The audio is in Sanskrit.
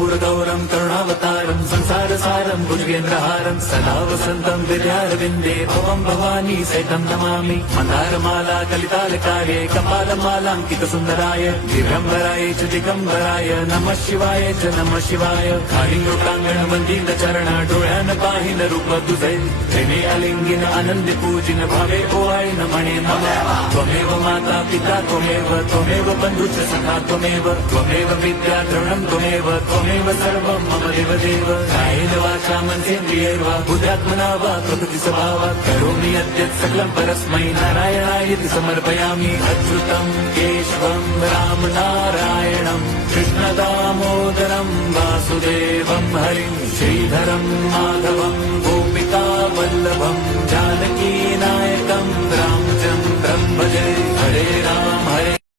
कर्पूरगौरं करुणावतारं संसारसारं भुजगेन्द्रहारं सदा वसन्तं विद्यारविन्दे भवं भवानी सहितं नमामि। मन्दारमाला कलितालकार्ये कपालमालाङ्कितसुन्दराय दिगम्बराय च दिगम्बराय नमः शिवाय च नमः शिवाय। कालिङ्गोटाङ्गणमन्दिरचरण डोळ्यान पाहिन रूप तुझे प्रेमे अलिंगिन आनंदे पूजिन भावे ओवाळीन म्हणे नमः। त्वमेव माता पिता त्वमेव बन्धुश्च सखा त्वमेव विद्या द्रवणं त्वमेव सर्वं मम देवदेव। कायेन वाचा मनसेन्द्रियैर्वा बुद्ध्यात्मना वा प्रकृति स्वभावात् करोमि यद्यत् सकलं परस्मै नारायणायेति समर्पयामि। अच्युतं केशवं राम नारायणं कृष्णदामोदरं वासुदेवं हरिं श्रीधरं माधवं गोपिका वल्लभं जानकी नायकं रामचन्द्रं भजे। हरे राम